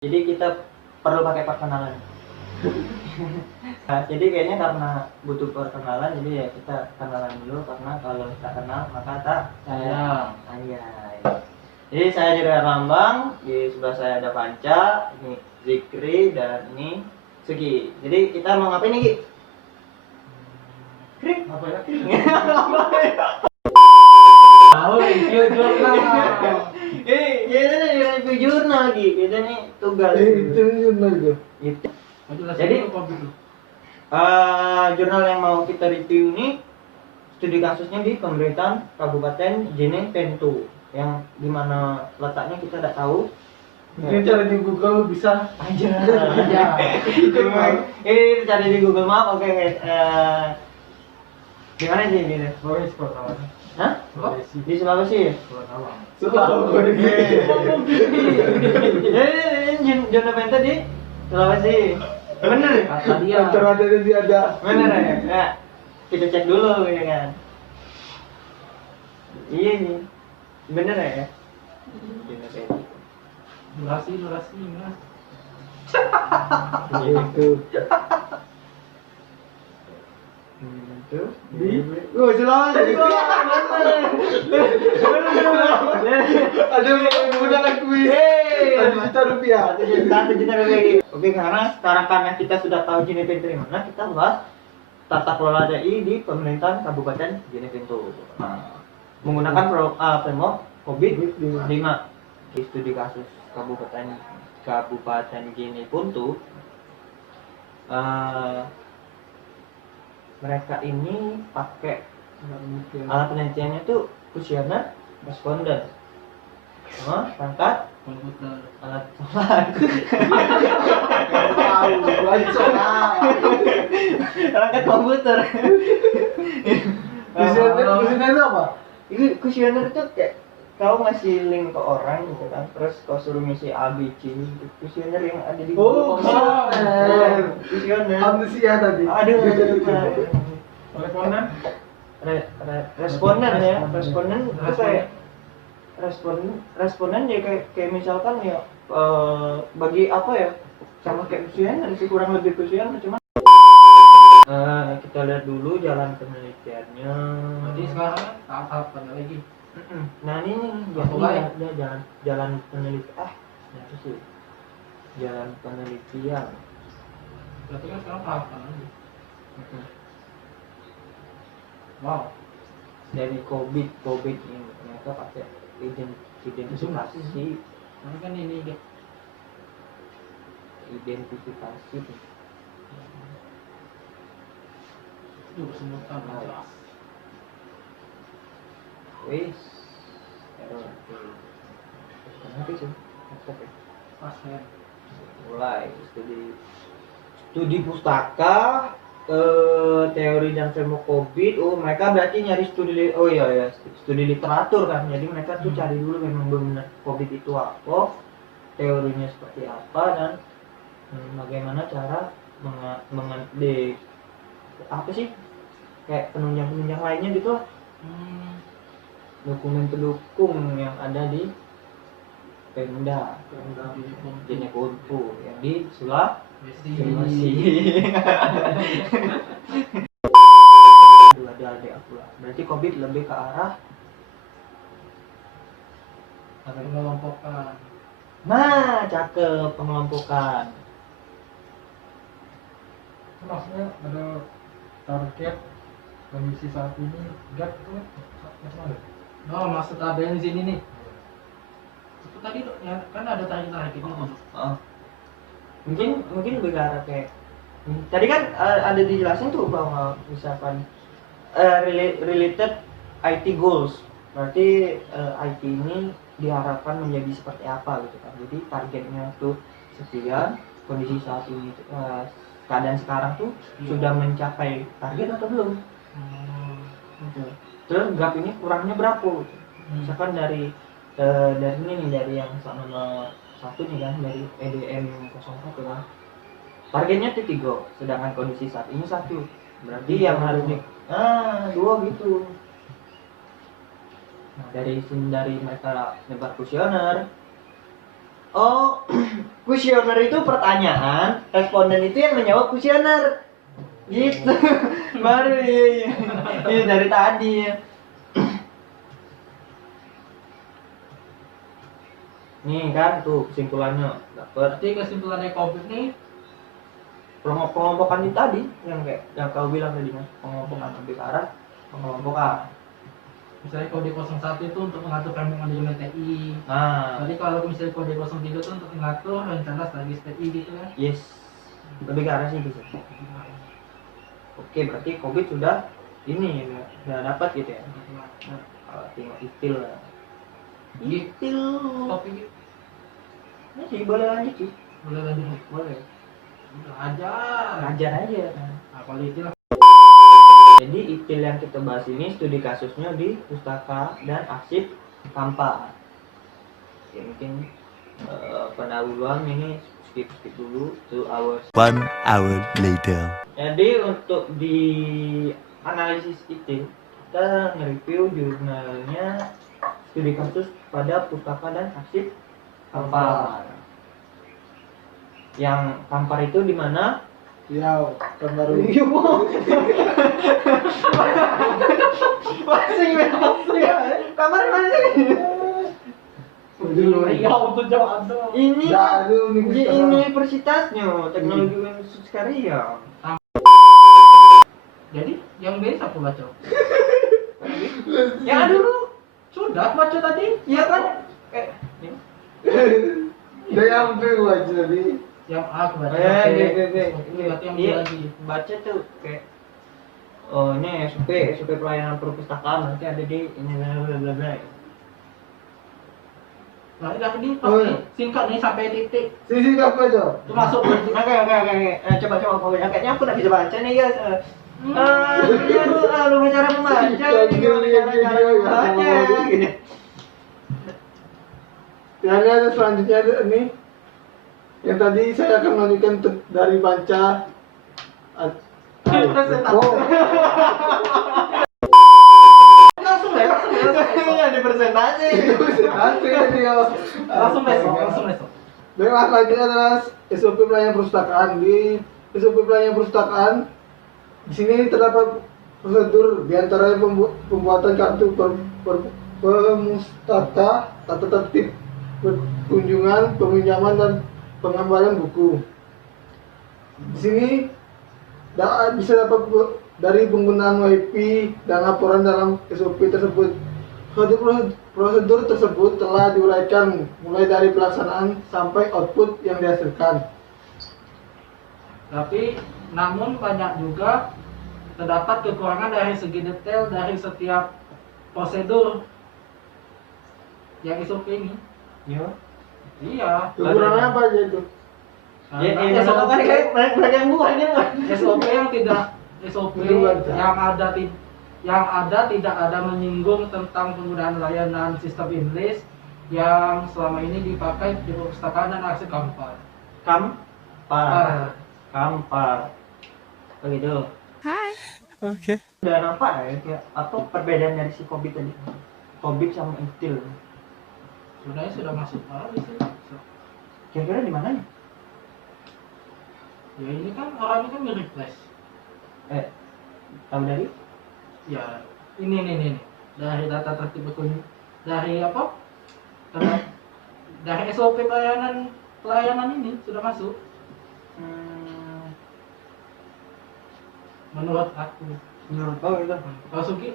Jadi kita perlu pakai perkenalan. Nah, jadi kayaknya karena butuh perkenalan, jadi ya kita kenalan dulu karena kalau tak kenal maka tak sayang. Ayai. Jadi saya Jura Rambang, di sebelah saya ada Panca, ini Zikri dan ini Sugi. Jadi kita mau ngapain nih, Gi? Kri? Apa ya? Tahu review jurnal. Kita nih review jurnal lagi. Kita nih tugas. Itu jurnal itu. Itu. Jadi Jurnal yang mau kita review ini studi kasusnya di pemerintahan Kabupaten Jene Pentu, yang dimana letaknya kita tidak tahu. Mungkin cari di Google bisa Aja. Aja. Ini cari di Google Map, oke. Gimana sih ini? Sulawesi Selatan. Hah? Di Sulawesi. Sulawesi. Jadi Jene Pentu di Sulawesi. Bener ya? Kata dia. Ada dia ada. Bener ya? Ya. Kita cek dulu ya kan. Iya nih. Bener ya? Durasi mas. Itu. Itu. Oh Sulawesi. Ada yang udah kuis. Rp1 juta. Oke, karena sekarang karena kita sudah tahu Jene Pentu yang mana, kita bahas tata kelola DI di pemerintahan Kabupaten Jene Pentu. Nah, menggunakan framework COVID-5 di studi kasus Kabupaten Jene Pentu. Mereka ini pakai alat penelitiannya tuh kuesioner responden. Pangkat alat perangkat komputer. Kuesioner apa? Kuesioner itu kayak kau ngasih link ke orang gitu kan, terus kau suruh ngisi A B C gitu. Kuesioner yang ada di Google. Kuesioner. Amnesia tadi. Aduh. Responden? Responden ya, responden itu kayak responden ya kayak misalkan ya bagi apa ya, sama kayak kuesioner sih, kurang lebih kuesioner cuma kita lihat dulu jalan penelitiannya. Jadi sekarang tahap apa lagi? Nah ini jalan penelitian itu sih jalan penelitian. Berarti kan sekarang tahap apa lagi? Wow. Dari COVID ini mereka pakai identifikasi sih. Ini kan ini dia. Identifikasi tuh. Itu semutan jelas. Wis. Nanti sih. Oke. Pas ya. Mulai studi pustaka, teori dan framework COVID. Mereka berarti nyari studi literatur kan. Jadi mereka tuh cari dulu memang benar COVID itu apa, teorinya seperti apa, dan bagaimana cara apa sih, kayak penunjang lainnya gitu lah. Dokumen pendukung yang ada di Pemda Jene Pentu yang di Sulawesi. Ada pula. Berarti COVID lebih ke arah Pengelompokan. Nah, cakep, pengelompokan. Maksudnya ada target kondisi saat ini gap itu macam mana? Oh, maksud ada yang di sini nih. Itu tadi ya, kan ada tarik itu. Mungkin lebih ke arah kayak tadi kan ada dijelasin tuh bahwa misalkan related IT goals. Berarti IT ini diharapkan menjadi seperti apa gitu kan. Jadi targetnya tuh sekian, kondisi saat ini keadaan sekarang tuh sudah mencapai target atau belum. Gitu. Terus gap ini kurangnya berapa gitu. Misalkan dari ini nih, dari yang nomor 1 nih kan, dari EDM 01 kan, targetnya tuh 3, sedangkan kondisi saat ini 1, berarti yang harus 2 gitu. Nah, dari mereka nyebar kuesioner, Oh, kuesioner itu pertanyaan, responden itu yang menjawab kuesioner. Gitu. Baru iya. Iya dari tadi ya. Nih kan tuh kesimpulannya dapet. Berarti kesimpulannya COVID nih, Pengelompokan itu tadi yang kayak yang kau bilang tadi kan, pengelompokan lebih ke arah pengelompokan. misalnya kode 01 itu untuk mengatur framework manajemen TI. Nah, Tadi kalau misalnya kode 03 itu untuk mengatur rencana strategis TI gitu kan. yes, lebih ke arah sih gitu. Oke, berarti COVID sudah ini udah dapat gitu ya. Nah, kalau tengok itil lah. Itil. Topik gitu. Ini sih boleh lanjut sih. Boleh lanjut. Boleh. Udah ajar. Ngajar aja. Nah, kalau itu lah. Jadi itil yang kita bahas ini studi kasusnya di pustaka dan arsip Kampa. Ya, mungkin pendahuluan ini skip dulu 2 hours. 1 hour later. Jadi untuk di analisis itil kita nge-review jurnalnya studi kasus pada pustaka dan arsip Kampar. Yang Kampar itu di mana? Ya, kan baru. Iya, Bang. Masing kamar mana sih? Ya, untuk jawab ada. Ini Ya, itu di universitas. universitasnya teknologi Universitas Karya. Jadi yang B siapa baca? Ya dulu, Sudah baca tadi. iya kan? Udah nyampe gua aja tadi. Yang A aku baca. Oke. Oke, berarti yang B Iya, lagi. baca tuh kayak oh ini SOP pelayanan perpustakaan nanti ada di ini bla bla bla. Nah, ini Oh, pasti iya. singkat nih sampai titik. Sisi apa aja? Itu masuk berarti. Oke. Coba kau kayaknya aku nggak bisa baca nih guys. Ya lu cara membaca nih gimana cara membaca gini. Ya, ini ada selanjutnya ada nih. Yang tadi saya akan melanjutkan dari panca. Presentasi. Oh, Langsung Ya di presentasi. nanti tadi ya. Langsung besok. Baiklah, selanjutnya adalah SOP pelayanan perpustakaan. Di SOP pelayanan perpustakaan di sini terdapat prosedur diantaranya pembuatan kartu pemustaka, tata tertib kunjungan, peminjaman dan pengambilan buku. Di sini bisa dapat dari penggunaan WiFi dan laporan dalam SOP tersebut. Suatu prosedur tersebut telah diuraikan mulai dari pelaksanaan sampai output yang dihasilkan. Tapi namun banyak juga terdapat kekurangan dari segi detail dari setiap prosedur yang SOP ini. Yo. Iya. Kekurangannya apa aja itu? Ya sama kan kayak mereka yang buahnya kan. SOP yang tidak SOP yang ada tidak ada menyinggung tentang penggunaan layanan sistem Inggris yang selama ini dipakai di perpustakaan dan arsip Kampar. Kampar. Begitu. Okay. Udah nampak ya kayak apa perbedaan dari si Covid tadi? Covid sama Intil. Sebenarnya sudah masuk sih. Kira-kira di mana nih? Ya ini kan orangnya kan nge-refresh. Tahu dari? Ya ini dari data tertib dari apa? Dari SOP pelayanan ini sudah masuk. Menurut aku. Menurut kau itu? Kalau Sugi,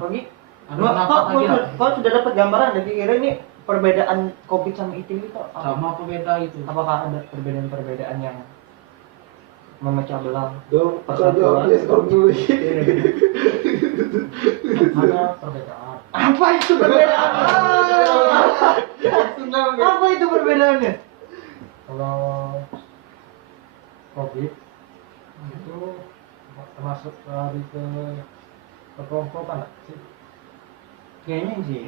Kogi? ada pendapat lagi lah. Kau sudah dapat gambaran dari kira ini perbedaan Covid sama Intil itu apa? Sama apa beda itu? Apakah ada perbedaan-perbedaan yang memecah belah? Dong, Pas aku jawab laporan. yes or no. Ada perbedaan. Apa itu perbedaan? Apa itu perbedaannya? Kalau COVID itu termasuk dari kekelompokan sih. Kayaknya sih.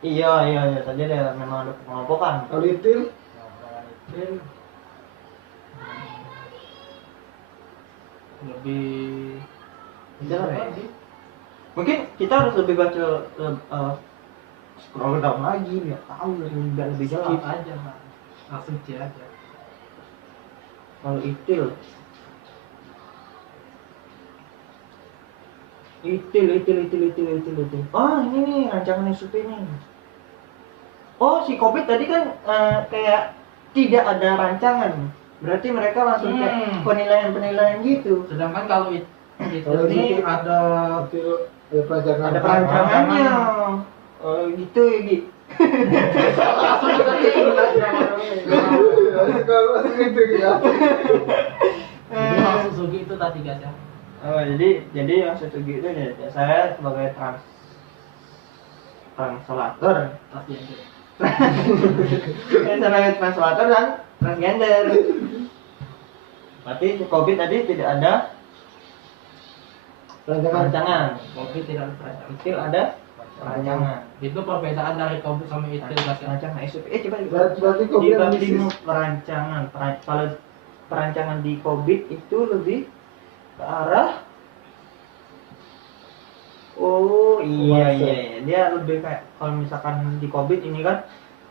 Iya. Iya. Tadi ada memang ada pengelompokan. Kalau itu Mungkin lebih Jelas ya? Mungkin kita harus lebih baca scroll down lagi biar tahu biar lebih skip jelas. aja, langsung C aja. Kalau itil oh ini nih rancangan SUP nih. Oh si COVID tadi kan kayak tidak ada rancangan, berarti mereka langsung kayak penilaian gitu. Sedangkan kalau Kalau ini itu- ada Itu ada perancangan. Ada perancangannya. Oh gitu ya Gi. langsung tadi Langsung itu ya. Jadi langsung Sugi itu tadi guys ya. Oh jadi yang Sugi itu ya saya sebagai translator. Pasti aja. Saya sebagai translator dan transgender. Berarti COVID tadi tidak ada perancangan. Kopi tidak ada perancangan. Itil ada perancangan. Itu perbedaan dari kopi sama itu guys ya. Perancangan SUP. Coba Berarti kau bilang dibanding bisnis. perancangan. Kalau perancangan di COVID itu lebih ke arah iya. Dia lebih kayak kalau misalkan di COVID ini kan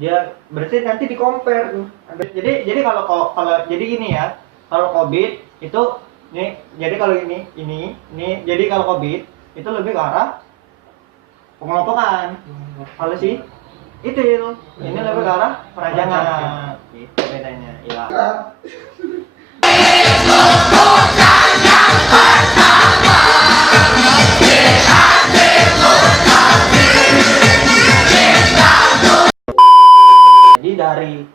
dia berarti nanti di compare tuh. Jadi kalau jadi gini ya. Kalau COVID itu nih jadi kalau ini jadi kalau COVID itu lebih ke arah pengelompokan. Kalau sih itu ini lebih ke arah perancangan. Itu bedanya. Iya. Jadi dari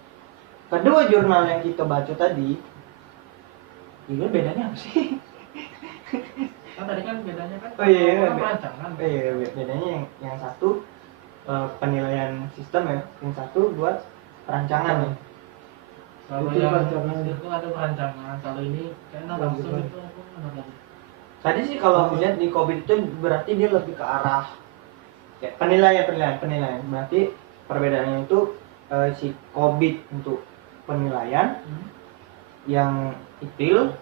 kedua jurnal yang kita baca tadi, ini bedanya apa sih? Kan tadi kan bedanya kan. Oh iya, kan iya. perancangan. Bedanya yang satu penilaian sistem ya, yang satu buat perancangan ya. Kalau Itu yang perancangan. itu ada perancangan. Kalau ini kayaknya langsung itu apa tadi? Tadi sih kalau lihat di COVID itu berarti dia lebih ke arah ya, penilaian. Berarti perbedaannya itu si COVID untuk penilaian, yang itil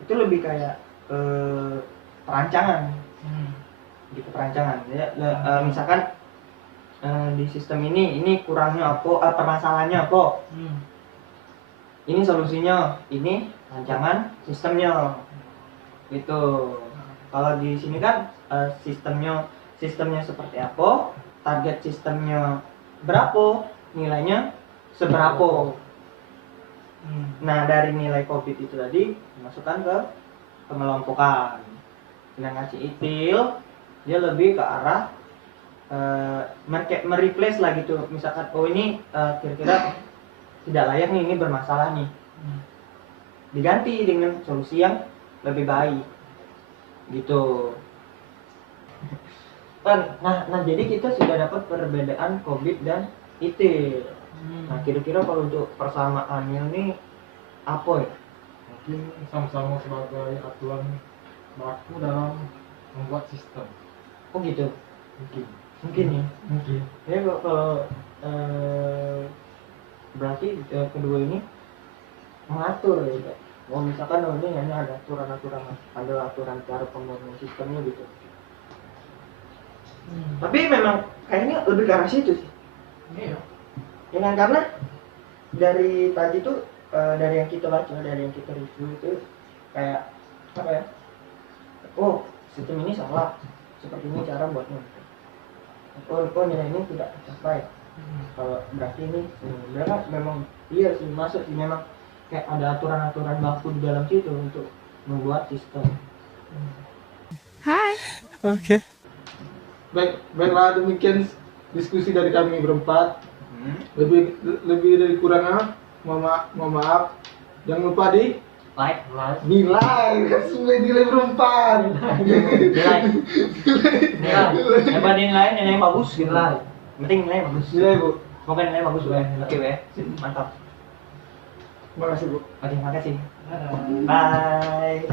itu lebih kayak perancangan. Gitu perancangan. Ya, misalkan di sistem ini kurangnya apa, permasalahannya apa. Ini solusinya, ini rancangan sistemnya. Gitu. Kalau di sini kan sistemnya seperti apa, target sistemnya berapa, nilainya seberapa. Nah, dari nilai COVID itu tadi dimasukkan ke pengelompokan. Sedangkan si itil dia lebih ke arah mereplace lah gitu. Misalkan ini kira-kira tidak layak nih, ini bermasalah nih. Diganti dengan solusi yang lebih baik. Gitu. Nah jadi kita sudah dapat perbedaan COVID dan itil. Nah kira-kira kalau untuk persamaannya nih apa ya? Mungkin sama-sama sebagai aturan baku dalam membuat sistem. Oh gitu. Mungkin ya. Mungkin. Ya kalau berarti kedua ini mengatur ya Pak. Mau misalkan ini hanya ada aturan cara pembangunan sistemnya gitu. Tapi memang kayaknya lebih ke arah situ sih. Iya. Ya kan, karena dari tadi tuh dari yang kita baca, dari yang kita review itu kayak apa ya? Oh, sistem ini salah. Seperti ini cara buatnya. Oh nilai ini tidak tercapai. Kalau berarti ini sebenarnya memang iya sih, masuk sih, memang kayak ada aturan-aturan baku di dalam situ untuk membuat sistem. Hi. Okay. Baiklah, demikian diskusi dari kami berempat. Lebih dari kurangnya mohon maaf. Jangan lupa di Like, nilai, kan sudah nilai berempat. nilai yang bagus gitu. Penting nilai bagus. Nilai Bu. Pokoknya nilai bagus ya. Oke ya. Mantap. Terima kasih Bu. Oke, makasih. Dadah. Bye.